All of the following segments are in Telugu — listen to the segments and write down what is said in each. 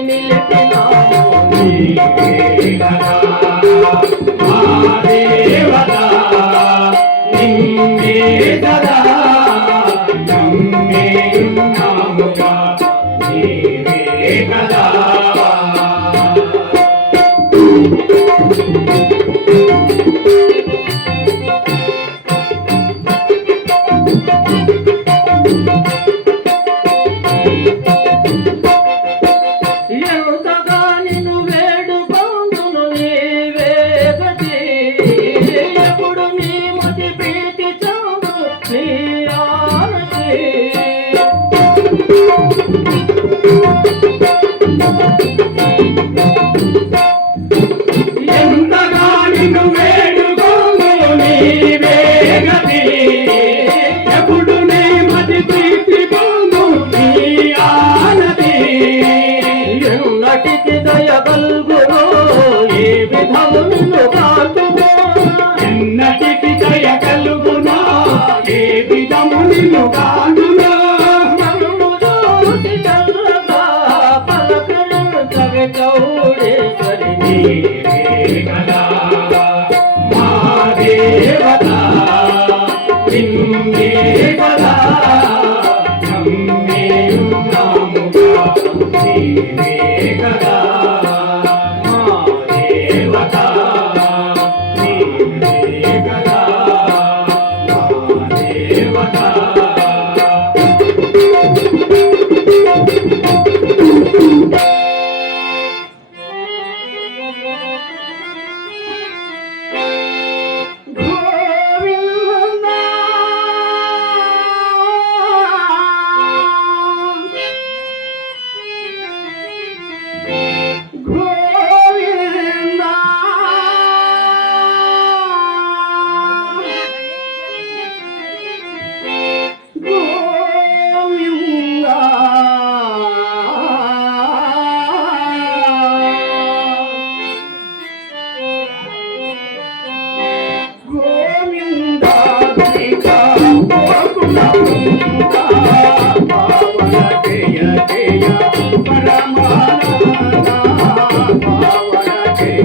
నిలిపినాము దేవత నిన్నే సదా Yeah.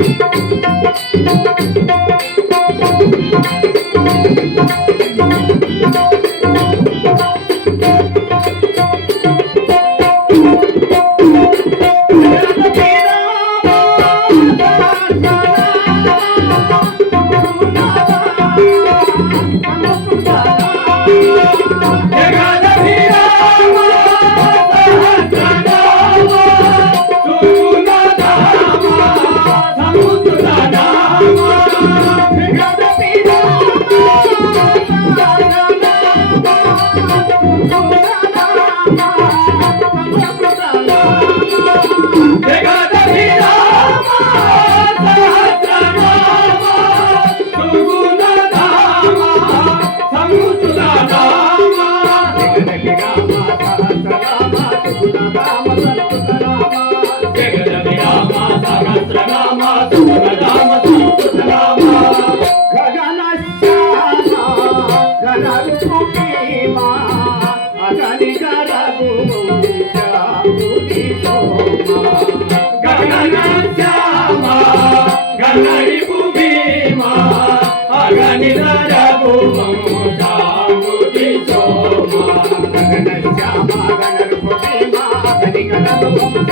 Thank you. up.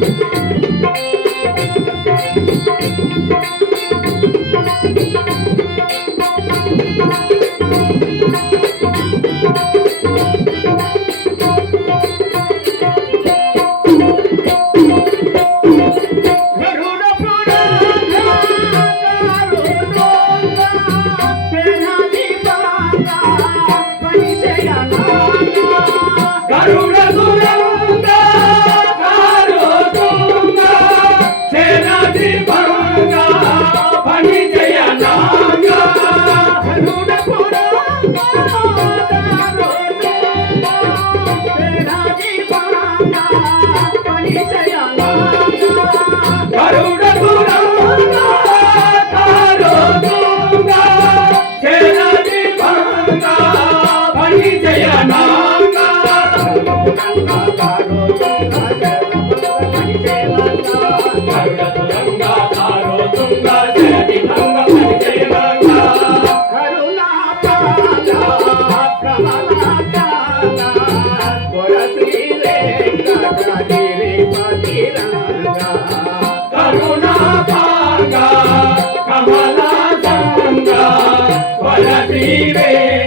Thank you.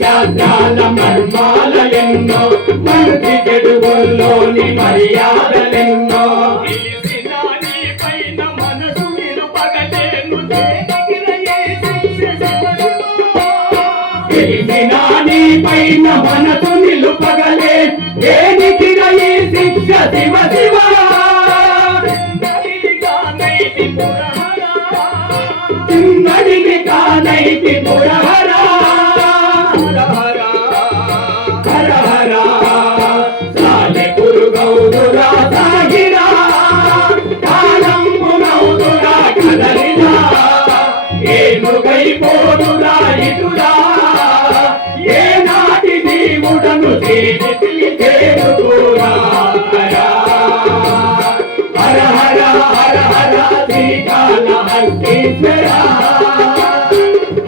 శాస్త్రాల మర్మాలెన్నో మంచి చెడుగుల్లోని మర్యాదలెన్నో. పైన మనసు నిలుపగలే దేనికి నయే శిక్ష శివ శివ. చిన్నడిని కానైతి పురహరా ఏనుగై పోదురా ఏ నాటి దేవుడను చేరుకోరా హర హర హర హర శ్రీకాళ హస్తీశ్వర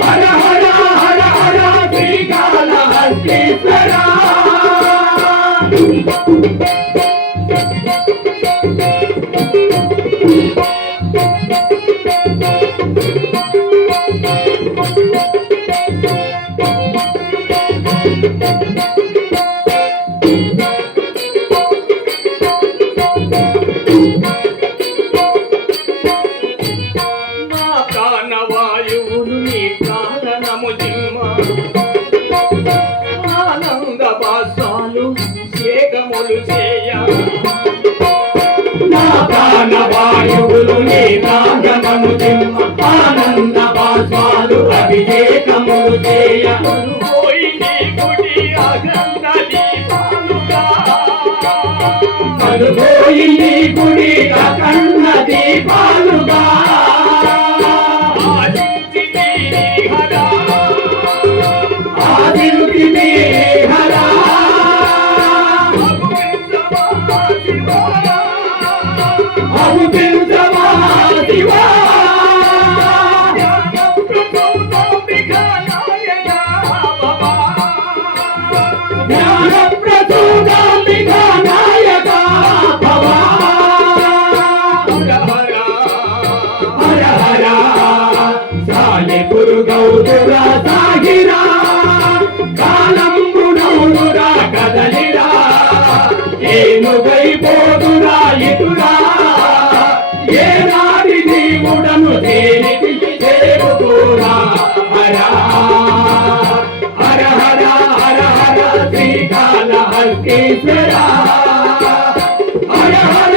హర హర హర హర శ్రీకాళ హస్తీశ్వర నా ప్రాణవాయువులు నీ ఆనంద బాసాలు చేయ. నీ నాగమను జిమ్మ. ఆనంద అభిషేకములు చేయ. కలుగోయి నీ గుడి అఖండ ఏనుగై పోదురా ఇటురా? ఏ నాటి దేవుడను దేనికి చేరుకోరా హరా హర హర హర హర శ్రీకాళ హస్తీశ్వర హర హర